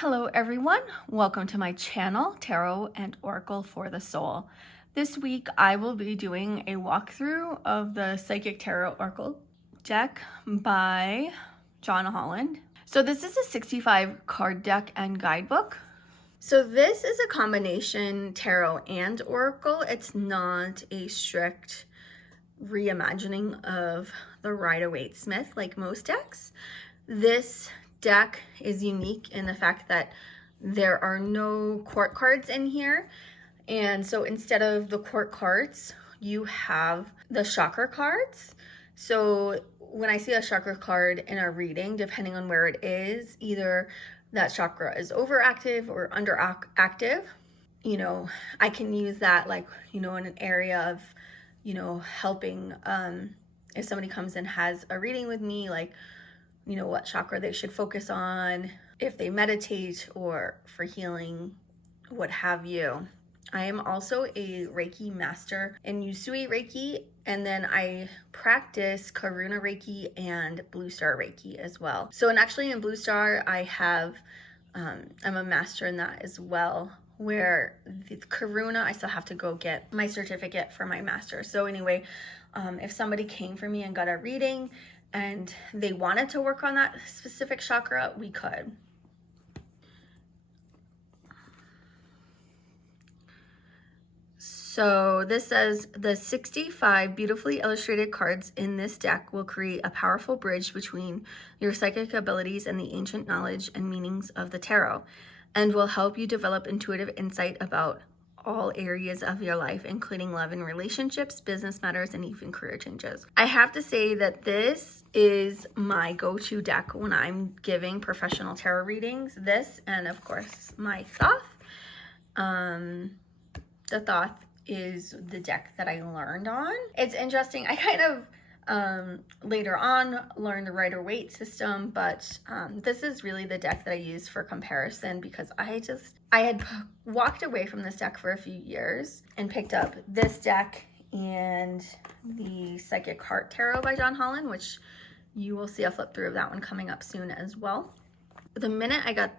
Hello everyone, welcome to my channel, Tarot and Oracle for the Soul. This week I will be doing a walkthrough of the Psychic Tarot Oracle deck by John Holland. So this is a 65 card deck and guidebook. So this is a combination tarot and oracle. It's not a strict reimagining of the Rider-Waite-Smith like most decks. This deck is unique in the fact that there are no court cards in here, and so instead of the court cards you have the chakra cards. So when I see a chakra card in a reading, depending on where it is, either that chakra is overactive or underactive, you know, I can use that, like, you know, in an area of, you know, helping if somebody comes and has a reading with me, like, you know, what chakra they should focus on, if they meditate or for healing, what have you. I am also a Reiki master in Usui Reiki, and then I practice Karuna Reiki and Blue Star Reiki as well. So, and actually in Blue Star, I have, I'm a master in that as well, where the Karuna, I still have to go get my certificate for my master. So anyway, if somebody came for me and got a reading and they wanted to work on that specific chakra, we could. So this says, the 65 beautifully illustrated cards in this deck will create a powerful bridge between your psychic abilities and the ancient knowledge and meanings of the tarot, and will help you develop intuitive insight about all areas of your life, including love and relationships, business matters, and even career changes. I have to say that this is my go-to deck when I'm giving professional tarot readings. This, and of course my Thoth. The Thoth is the deck that I learned on. It's interesting. I kind of later on learned the Rider-Waite system, but this is really the deck that I use for comparison, because I had walked away from this deck for a few years and picked up this deck and the Psychic Heart Tarot by John Holland, which you will see a flip through of that one coming up soon as well. The minute I got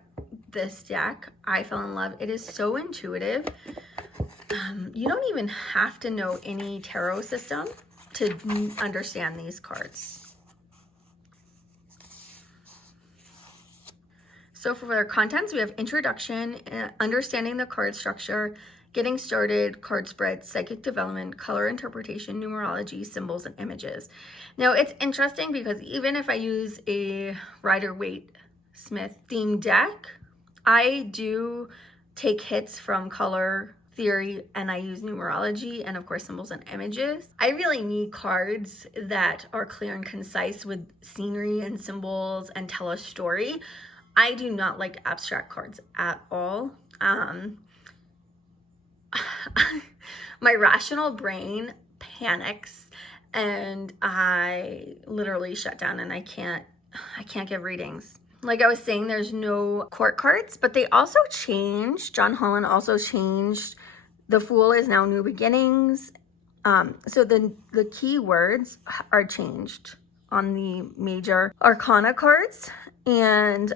this deck, I fell in love. It is so intuitive. You don't even have to know any tarot system to understand these cards. So for their contents, we have introduction, understanding the card structure, getting started, card spread, psychic development, color interpretation, numerology, symbols, and images. Now it's interesting because even if I use a Rider-Waite-Smith themed deck, I do take hits from color theory, and I use numerology and of course symbols and images. I really need cards that are clear and concise with scenery and symbols and tell a story. I do not like abstract cards at all. My rational brain panics and I literally shut down, and I can't give readings. Like I was saying, there's no court cards, but they also changed. John Holland also changed. The Fool is now New Beginnings. So the key words are changed on the major arcana cards, and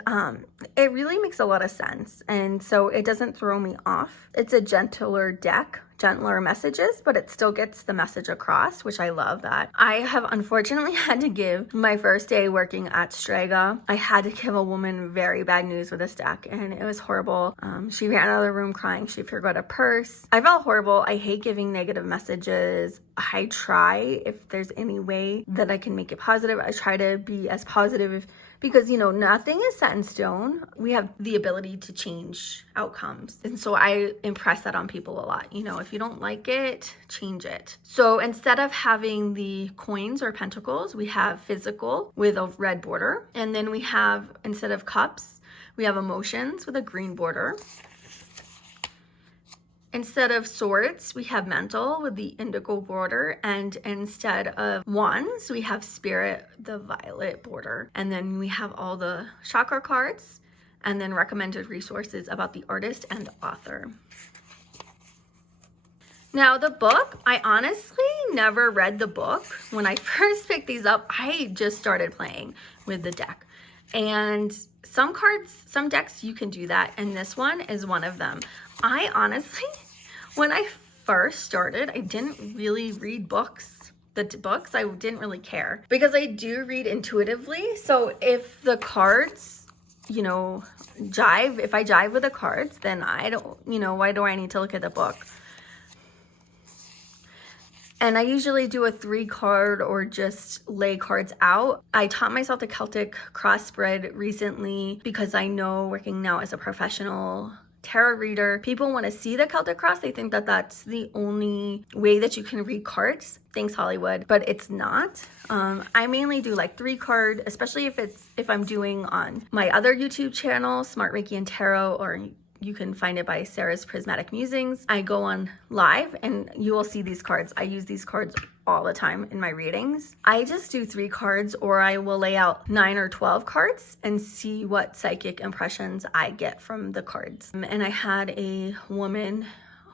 it really makes a lot of sense, and so it doesn't throw me off. It's a gentler deck, gentler messages, but it still gets the message across, which I love that. I have unfortunately had to give my first day working at Strega. I had to give a woman very bad news with this deck, and it was horrible. She ran out of the room crying. She forgot a purse. I felt horrible. I hate giving negative messages. I try, if there's any way that I can make it positive, I try to be as positive, because, you know, nothing is set in stone. We have the ability to change outcomes. And so I impress that on people a lot. You know, if you don't like it, change it. So instead of having the coins or pentacles, we have physical with a red border. And then we have, instead of cups, we have emotions with a green border. Instead of swords, we have mental with the indigo border, and instead of wands, we have spirit, the violet border. And then we have all the chakra cards, and then recommended resources about the artist and author. Now the book, I honestly never read the book. When I first picked these up, I just started playing with the deck. And some cards, some decks you can do that, and this one is one of them. I honestly, when I first started, I didn't really read books. I didn't really care because I do read intuitively. So if the cards, you know, jive, if I jive with the cards, then I don't, you know, why do I need to look at the book? And I usually do a 3-card or just lay cards out. I taught myself the Celtic cross spread recently because I know, working now as a professional tarot reader, people want to see the Celtic cross. They think that that's the only way that you can read cards. Thanks, Hollywood. But it's not. I mainly do like 3-card, especially if I'm doing on my other YouTube channel, Smart Reiki and Tarot, or you can find it by Sarah's Prismatic Musings. I go on live and you will see these cards. I use these cards all the time in my readings. I just do 3 cards, or I will lay out 9 or 12 cards and see what psychic impressions I get from the cards. And I had a woman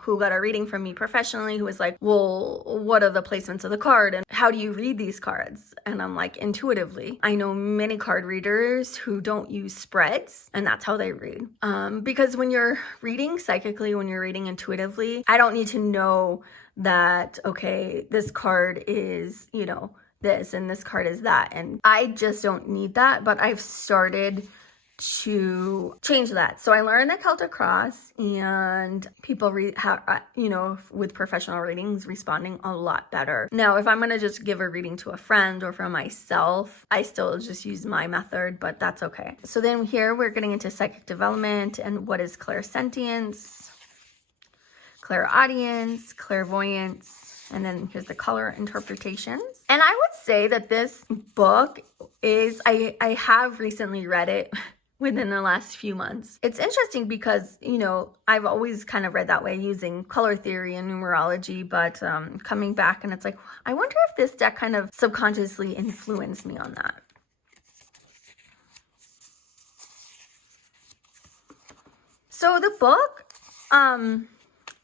who got a reading from me professionally who was like, well, what are the placements of the card and how do you read these cards? And I'm like, intuitively. I know many card readers who don't use spreads, and that's how they read. Because when you're reading psychically, when you're reading intuitively, I don't need to know that, okay, this card is, you know, this and this card is that. And I just don't need that, but I've started to change that. So I learned the Celtic cross, and people you know, with professional readings, responding a lot better. Now, if I'm going to just give a reading to a friend or for myself, I still just use my method, but that's okay. So then here we're getting into psychic development and what is clairsentience, clairaudience, clairvoyance, and then here's the color interpretations. And I would say that this book is, I have recently read it within the last few months. It's interesting because, you know, I've always kind of read that way using color theory and numerology, but coming back and it's like, I wonder if this deck kind of subconsciously influenced me on that. So the book,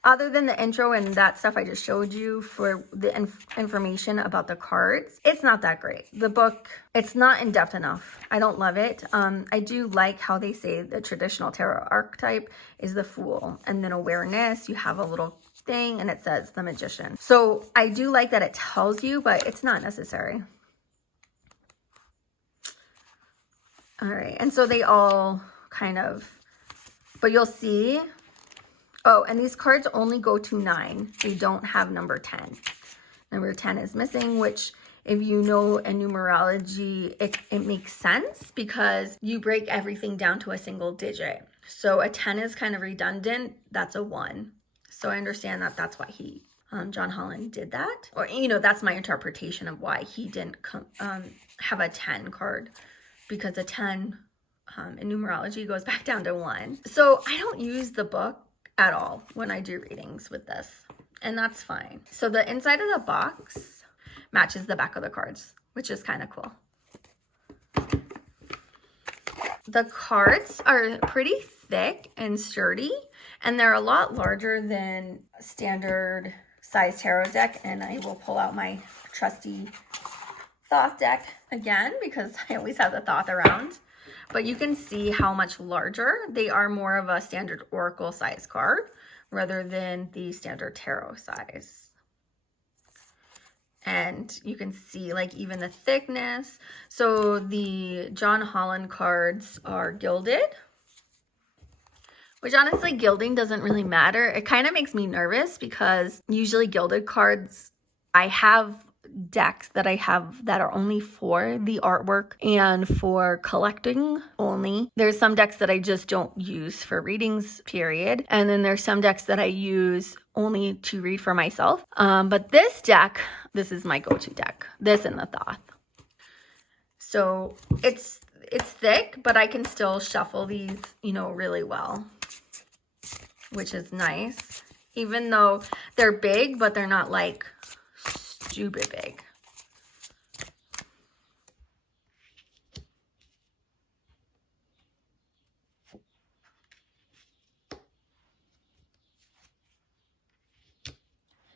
other than the intro and that stuff I just showed you for the information about the cards, it's not that great. The book, it's not in depth enough. I don't love it. I do like how they say the traditional tarot archetype is the Fool, and then awareness, you have a little thing and it says the Magician. So I do like that it tells you, but it's not necessary. All right, and so they all kind of, but you'll see. Oh, and these cards only go to 9. They don't have number 10. Number 10 is missing, which if you know in numerology, it makes sense because you break everything down to a single digit. So a 10 is kind of redundant. That's a 1. So I understand that that's why John Holland did that. Or, you know, that's my interpretation of why he didn't have a 10 card, because a 10 in numerology goes back down to 1. So I don't use the book at all when I do readings with this, and that's fine. So the inside of the box matches the back of the cards, which is kind of cool. The cards are pretty thick and sturdy, and they're a lot larger than standard size tarot deck. And I will pull out my trusty Thoth deck again because I always have the Thoth around. But you can see how much larger. They are more of a standard oracle size card rather than the standard tarot size. And you can see like even the thickness. So the John Holland cards are gilded, which honestly, gilding doesn't really matter. It kind of makes me nervous because usually gilded cards, I have decks that I have that are only for the artwork and for collecting only. There's some decks that I just don't use for readings, period. And then there's some decks that I use only to read for myself. But this deck, this is my go-to deck. This and the Thoth. So it's thick, but I can still shuffle these, you know, really well, which is nice. Even though they're big, but they're not like stupid big.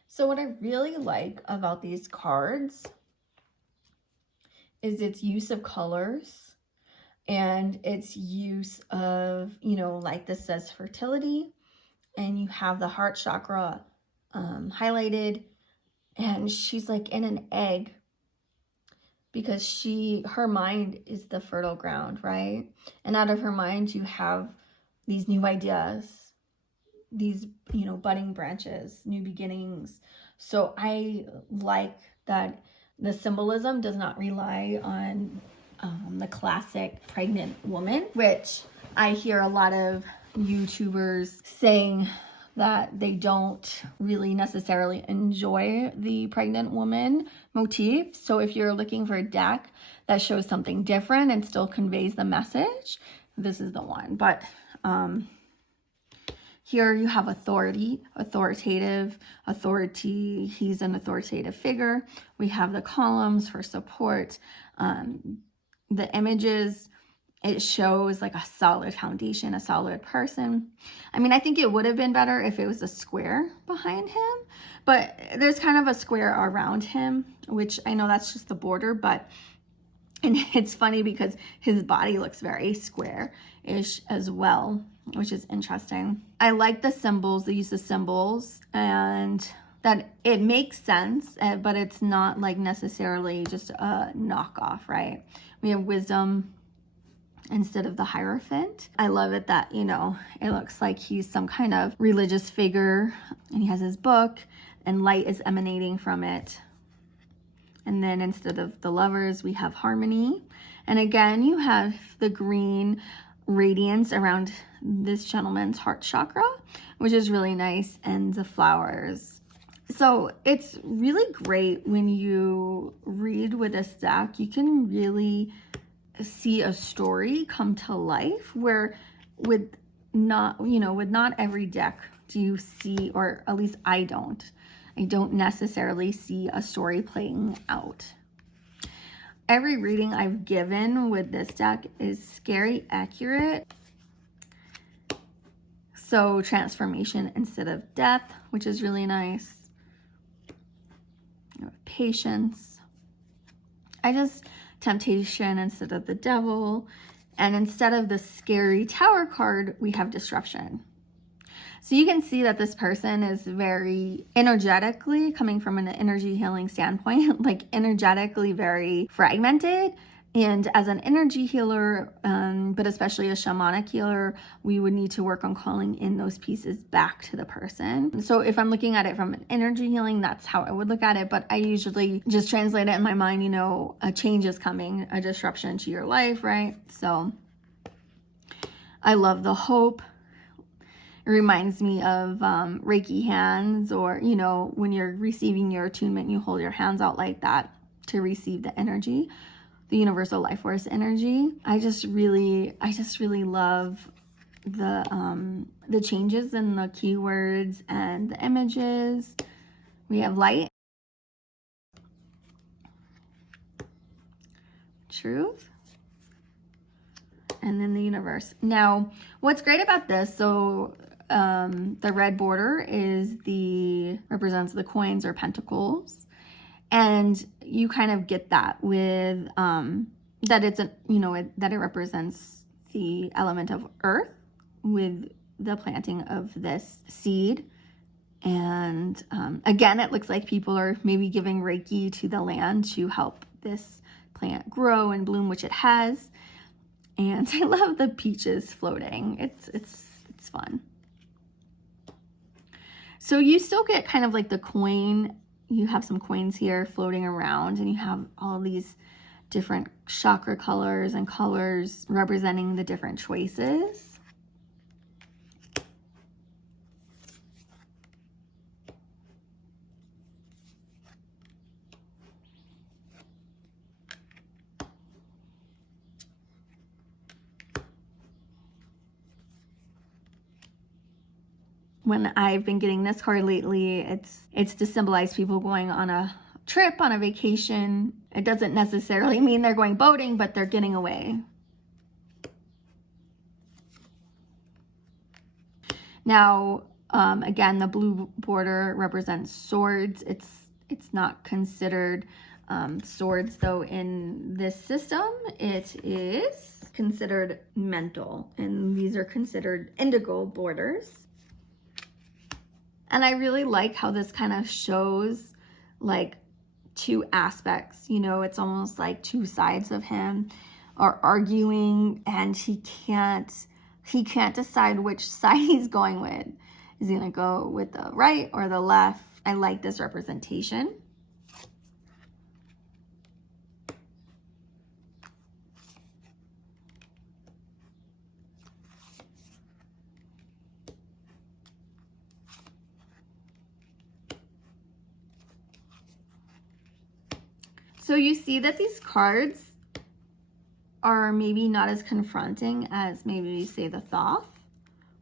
So what I really like about these cards is its use of colors and its use of, you know, like this says fertility, and you have the heart chakra highlighted, and she's like in an egg because her mind is the fertile ground, right? And out of her mind you have these new ideas, these, you know, budding branches, new beginnings. So I like that the symbolism does not rely on the classic pregnant woman, which I hear a lot of YouTubers saying that they don't really necessarily enjoy the pregnant woman motif. So if you're looking for a deck that shows something different and still conveys the message, this is the one. But here you have authority, authority. He's an authoritative figure. We have the columns for support. The images, it shows like a solid foundation, a solid person. I mean, I think it would have been better if it was a square behind him, but there's kind of a square around him, which I know that's just the border, but, and it's funny because his body looks very square-ish as well, which is interesting. I like the symbols, the use of symbols, and that it makes sense, but it's not like necessarily just a knockoff, right? We have wisdom instead of the Hierophant. I love it that, you know, it looks like he's some kind of religious figure, and he has his book and light is emanating from it. And then instead of the Lovers, we have Harmony. And again, you have the green radiance around this gentleman's heart chakra, which is really nice, and the flowers. So it's really great when you read with this deck. You can really see a story come to life, where with not every deck do you see, or at least I don't necessarily see a story playing out. Every reading I've given with this deck is scary accurate. So transformation instead of death, which is really nice. Patience. Temptation instead of the devil. And instead of the scary tower card, we have disruption. So you can see that this person is very energetically, coming from an energy healing standpoint, like energetically very fragmented. And as an energy healer, but especially a shamanic healer, we would need to work on calling in those pieces back to the person. So if I'm looking at it from an energy healing, that's how I would look at it. But I usually just translate it in my mind, you know, a change is coming, a disruption to your life, right? So I love the hope. It reminds me of Reiki hands, or, you know, when you're receiving your attunement, you hold your hands out like that to receive the energy, the universal life force energy. I just really love the changes in the keywords and the images. We have light, truth, and then the universe. Now, what's great about this, so the red border represents the coins or pentacles, and you kind of get that with that it's that it represents the element of earth with the planting of this seed. And again, it looks like people are maybe giving Reiki to the land to help this plant grow and bloom, which it has. And I love the peaches floating. It's fun. So you still get kind of like the coin. You have some coins here floating around, and you have all these different chakra colors and colors representing the different choices. When I've been getting this card lately, it's to symbolize people going on a trip, on a vacation. It doesn't necessarily mean they're going boating, but they're getting away. Now, again, the blue border represents swords. It's not considered swords, though, in this system. It is considered mental, and these are considered indigo borders. And I really like how this kind of shows like two aspects, you know, it's almost like two sides of him are arguing, and he can't decide which side he's going with. Is he gonna go with the right or the left? I like this representation. So you see that these cards are maybe not as confronting as maybe say the Thoth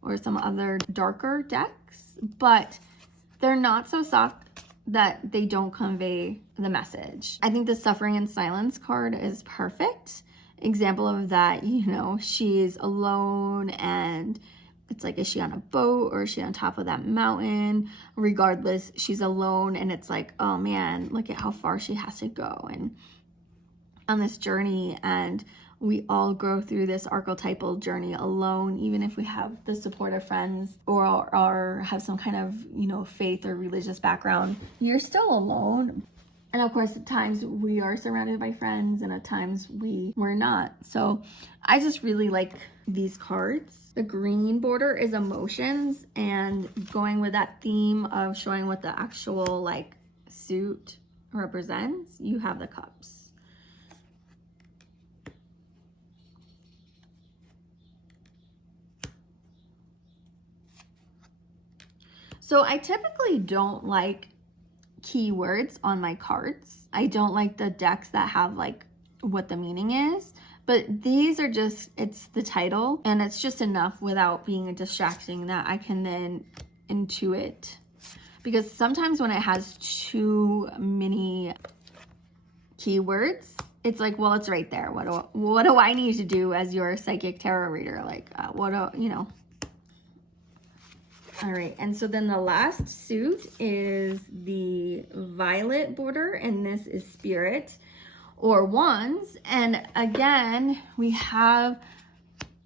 or some other darker decks, but they're not so soft that they don't convey the message. I think the Suffering in Silence card is perfect example of that. You know, she's alone, and it's like, is she on a boat or is she on top of that mountain? Regardless, she's alone, and it's like, oh man, look at how far she has to go and on this journey. And we all go through this archetypal journey alone, even if we have the support of friends or have some kind of, you know, faith or religious background. You're still alone. And of course, at times we are surrounded by friends, and at times we're not. So I just really like these cards. The green border is emotions, and going with that theme of showing what the actual like suit represents, you have the cups. So I typically don't like keywords on my cards. I don't like the decks that have like what the meaning is, but these are just, it's the title, and it's just enough without being distracting that I can then intuit. Because sometimes when it has too many keywords, it's like, well, it's right there. What do I need to do as your psychic tarot reader? Like, you know. All right, and so then the last suit is the violet border, and this is Spirit or Wands. And again, we have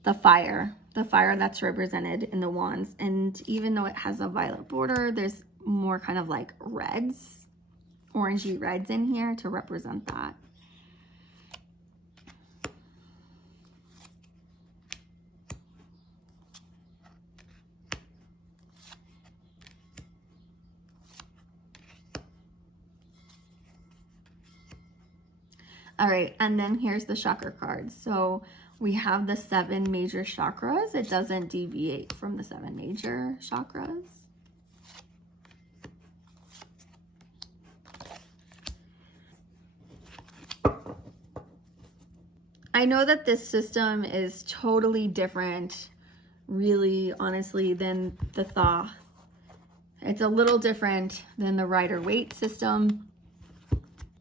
the fire that's represented in the Wands. And even though it has a violet border, there's more kind of like reds, orangey reds in here to represent that. All right, and then here's the chakra cards. So we have the 7 major chakras. It doesn't deviate from the 7 major chakras. I know that this system is totally different, really, honestly, than the Thoth. It's a little different than the Rider-Waite system.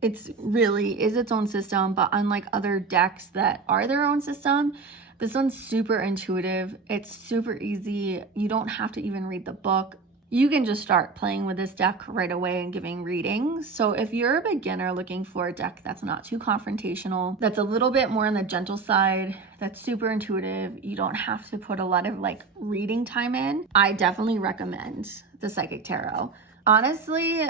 It's really is its own system, but unlike other decks that are their own system, this one's super intuitive. It's super easy. You don't have to even read the book. You can just start playing with this deck right away and giving readings. So if you're a beginner looking for a deck that's not too confrontational, that's a little bit more on the gentle side, that's super intuitive, you don't have to put a lot of like reading time in, I definitely recommend the Psychic Tarot. Honestly,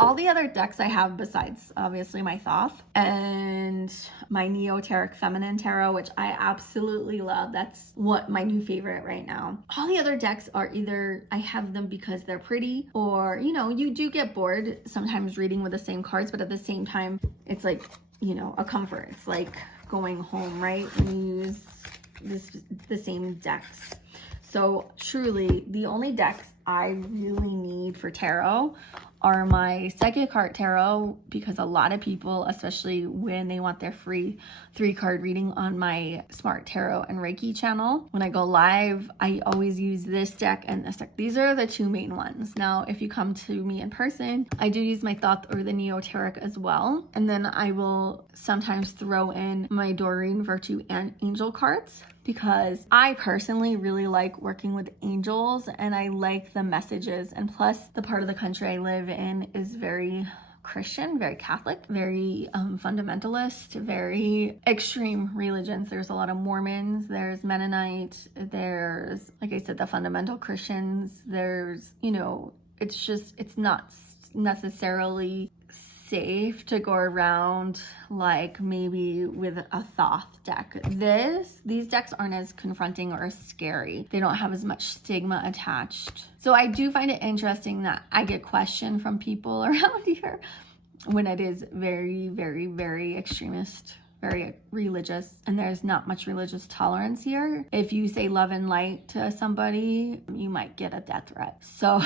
all the other decks I have besides obviously my Thoth and my Neoteric Feminine Tarot, which I absolutely love, that's what my new favorite right now. All the other decks are either I have them because they're pretty, or you know, you do get bored sometimes reading with the same cards, but at the same time it's like, you know, a comfort. It's like going home, right, when you use the same decks. So truly the only decks I really need for tarot are my Psychic Heart Tarot, because a lot of people, especially when they want their free 3-card reading on my Smart Tarot and Reiki channel, when I go live, I always use this deck and this deck. These are the 2 main ones. Now, if you come to me in person, I do use my Thoth or the Neoteric as well. And then I will sometimes throw in my Doreen Virtue and Angel cards, because I personally really like working with angels and I like the messages. And plus, the part of the country I live in is very Christian, very Catholic, very fundamentalist, very extreme religions. There's a lot of Mormons, there's Mennonite, there's, like I said, the fundamental Christians. There's, it's not necessarily safe to go around like maybe with a Thoth deck. These decks aren't as confronting or as scary. They don't have as much stigma attached. So I do find it interesting that I get questioned from people around here when it is very, very, very extremist, very religious, and there's not much religious tolerance here. If you say love and light to somebody, you might get a death threat. So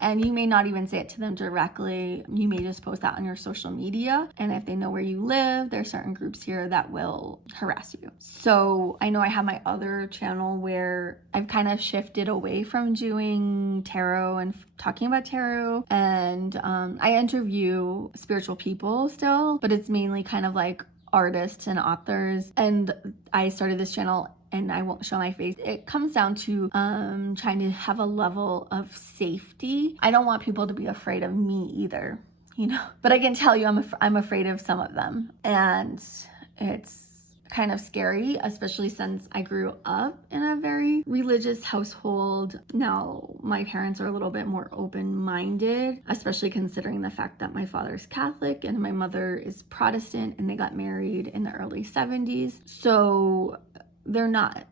and you may not even say it to them directly. You may just post that on your social media. And if they know where you live, there are certain groups here that will harass you. So I know I have my other channel where I've kind of shifted away from doing tarot and talking about tarot. And I interview spiritual people still, but it's mainly kind of like artists and authors. And I started this channel, and I won't show my face. It comes down to trying to have a level of safety. I don't want people to be afraid of me either, But I can tell you I'm afraid of some of them. And it's kind of scary, especially since I grew up in a very religious household. Now, my parents are a little bit more open-minded, especially considering the fact that my father's Catholic and my mother is Protestant, and they got married in the early 70s. So they're not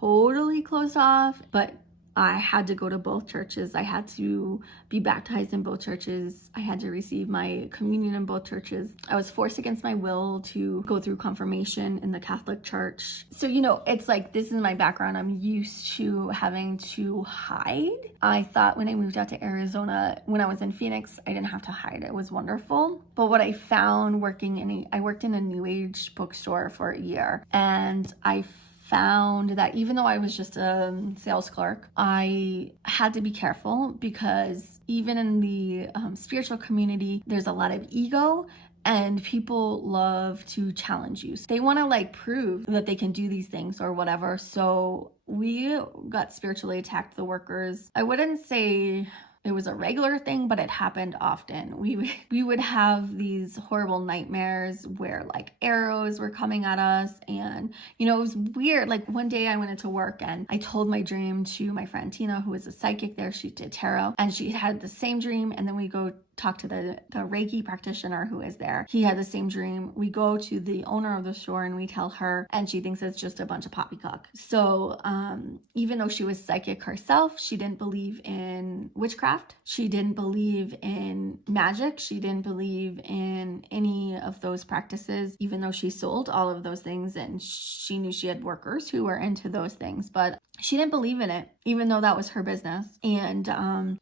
totally closed off, but I had to go to both churches. I had to be baptized in both churches. I had to receive my communion in both churches. I was forced against my will to go through confirmation in the Catholic Church. So, it's like, this is my background. I'm used to having to hide. I thought when I moved out to Arizona, when I was in Phoenix, I didn't have to hide. It was wonderful. But what I found I worked in a New Age bookstore for a year, and I found that even though I was just a sales clerk, I had to be careful, because even in the spiritual community, there's a lot of ego, and people love to challenge you. So they want to prove that they can do these things or whatever. So we got spiritually attacked, the workers. I wouldn't say it was a regular thing, but it happened often. We would have these horrible nightmares where arrows were coming at us, and it was weird. One day I went into work and I told my dream to my friend Tina, who is a psychic there. She did tarot, and she had the same dream. And then we go talk to the Reiki practitioner who is there. He had the same dream. We go to the owner of the store and we tell her, and she thinks it's just a bunch of poppycock. So even though she was psychic herself, she didn't believe in witchcraft. She didn't believe in magic. She didn't believe in any of those practices, even though she sold all of those things, and she knew she had workers who were into those things, but she didn't believe in it, even though that was her business. And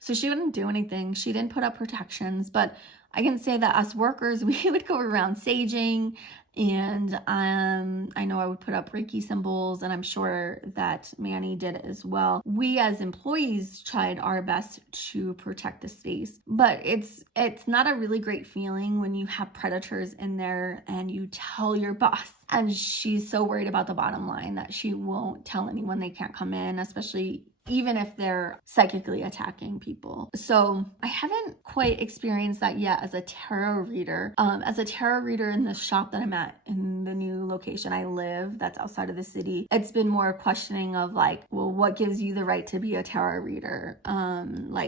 so she wouldn't do anything. She didn't put up protections. But I can say that us workers, we would go around saging, and I know I would put up Reiki symbols, and I'm sure that Manny did as well. We as employees tried our best to protect the space, but it's not a really great feeling when you have predators in there and you tell your boss, and she's so worried about the bottom line that she won't tell anyone they can't come in, especially even if they're psychically attacking people. So I haven't quite experienced that yet as a tarot reader. As a tarot reader in the shop that I'm at in the new location I live, that's outside of the city, it's been more questioning of well, what gives you the right to be a tarot reader?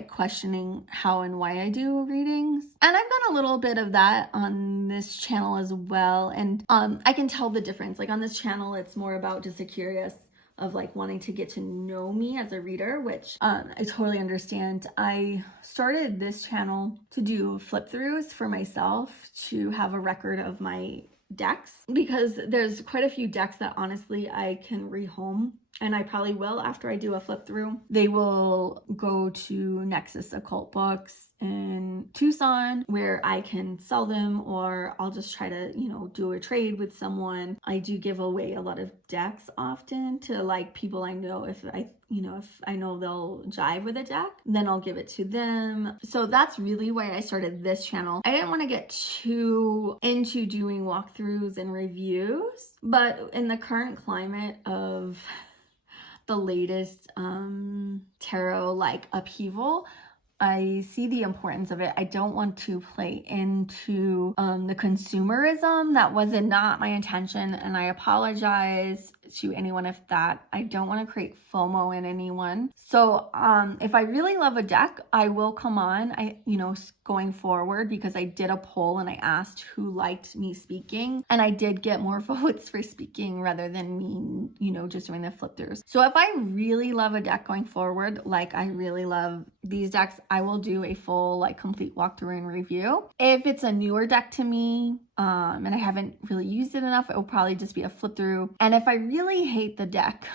Questioning how and why I do readings. And I've done a little bit of that on this channel as well. And I can tell the difference. On this channel, it's more about just a curious of wanting to get to know me as a reader, which I totally understand. I started this channel to do flip throughs for myself, to have a record of my decks, because there's quite a few decks that honestly I can rehome, and I probably will after I do a flip through. They will go to Nexus Occult Books in Tucson, where I can sell them, or I'll just try to, do a trade with someone. I do give away a lot of decks often to people I know. If I know they'll jive with a deck, then I'll give it to them. So that's really why I started this channel. I didn't want to get too into doing walkthroughs and reviews, but in the current climate of the latest tarot upheaval, I see the importance of it. I don't want to play into the consumerism. That was not my intention, and I apologize to anyone if I don't want to create FOMO in anyone. So if I really love a deck, I will come on, going forward, because I did a poll and I asked who liked me speaking, and I did get more votes for speaking rather than me, just doing the flip throughs. So if I really love a deck going forward, like I really love these decks, I will do a full complete walkthrough and review. If it's a newer deck to me, and I haven't really used it enough, it will probably just be a flip through. And if I really hate the deck,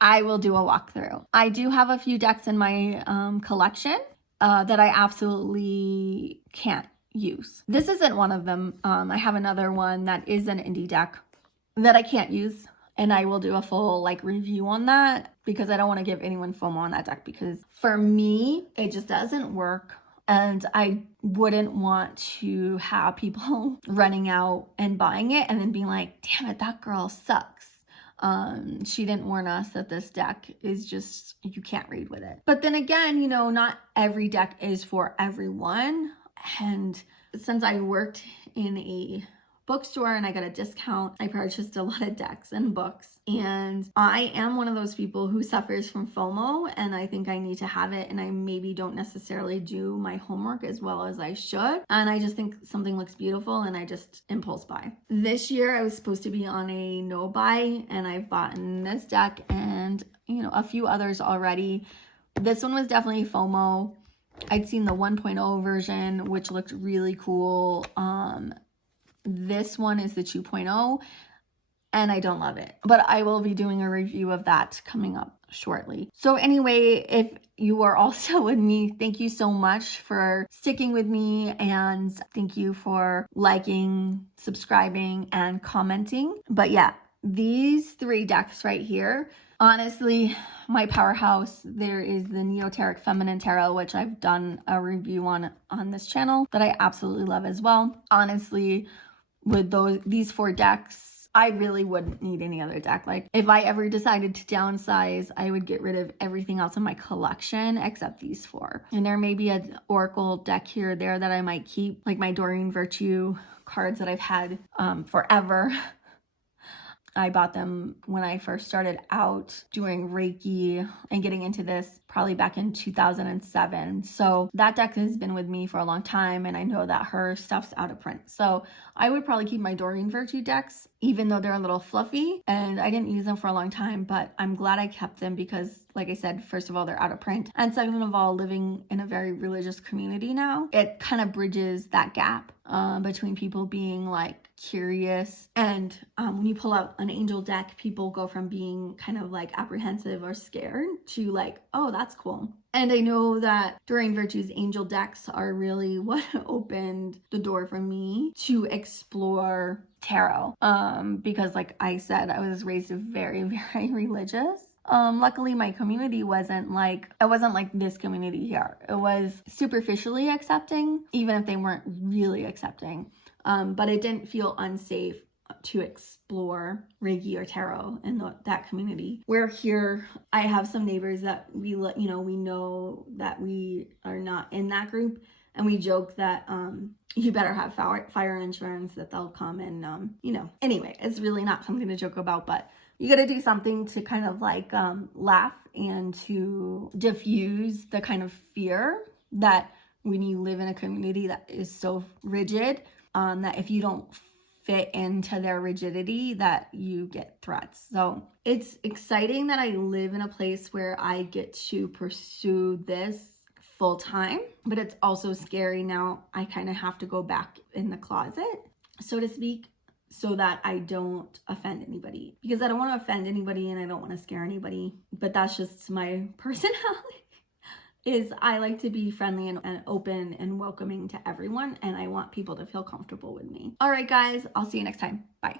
I will do a walkthrough. I do have a few decks in my collection that I absolutely can't use. This isn't one of them. I have another one that is an indie deck that I can't use, and I will do a full review on that, because I don't want to give anyone FOMO on that deck, because for me, it just doesn't work. And I wouldn't want to have people running out and buying it and then being like, damn it, that girl sucks. She didn't warn us that this deck is just, you can't read with it. But then again, not every deck is for everyone. And since I worked in a bookstore and I got a discount, I purchased a lot of decks and books. And I am one of those people who suffers from FOMO, and I think I need to have it, and I maybe don't necessarily do my homework as well as I should. And I just think something looks beautiful and I just impulse buy. This year I was supposed to be on a no buy, and I've bought this deck and a few others already. This one was definitely FOMO. I'd seen the 1.0 version, which looked really cool. This one is the 2.0, and I don't love it, but I will be doing a review of that coming up shortly. So anyway, if you are also with me, thank you so much for sticking with me, and thank you for liking, subscribing, and commenting. But yeah, these 3 decks right here, honestly, my powerhouse. There is the Neoteric Feminine Tarot, which I've done a review on this channel, that I absolutely love as well. Honestly, with these 4 decks, I really wouldn't need any other deck. If I ever decided to downsize, I would get rid of everything else in my collection except these 4. And there may be an Oracle deck here or there that I might keep, like my Doreen Virtue cards that I've had forever. I bought them when I first started out doing Reiki and getting into this, probably back in 2007. So that deck has been with me for a long time, and I know that her stuff's out of print. So I would probably keep my Doreen Virtue decks, even though they're a little fluffy, and I didn't use them for a long time, but I'm glad I kept them because, like I said, first of all, they're out of print. And second of all, living in a very religious community now, it kind of bridges that gap between people being curious, and when you pull out an angel deck, people go from being kind of apprehensive or scared to oh, that's cool. And I know that Doreen Virtue's angel decks are really what opened the door for me to explore tarot, because like I said, I was raised very, very religious. Luckily my community wasn't like this community here. It was superficially accepting, even if they weren't really accepting. But it didn't feel unsafe to explore Reiki or tarot in that community. Where here, I have some neighbors that we know that we are not in that group, and we joke that you better have fire insurance, that they'll come and Anyway, it's really not something to joke about, but you got to do something to kind of laugh and to diffuse the kind of fear that when you live in a community that is so rigid, that if you don't fit into their rigidity, that you get threats. So it's exciting that I live in a place where I get to pursue this full time, but it's also scary now. I kind of have to go back in the closet, so to speak, so that I don't offend anybody, because I don't want to offend anybody and I don't want to scare anybody, but that's just my personality. Is I like to be friendly and open and welcoming to everyone, and I want people to feel comfortable with me. All right, guys, I'll see you next time. Bye.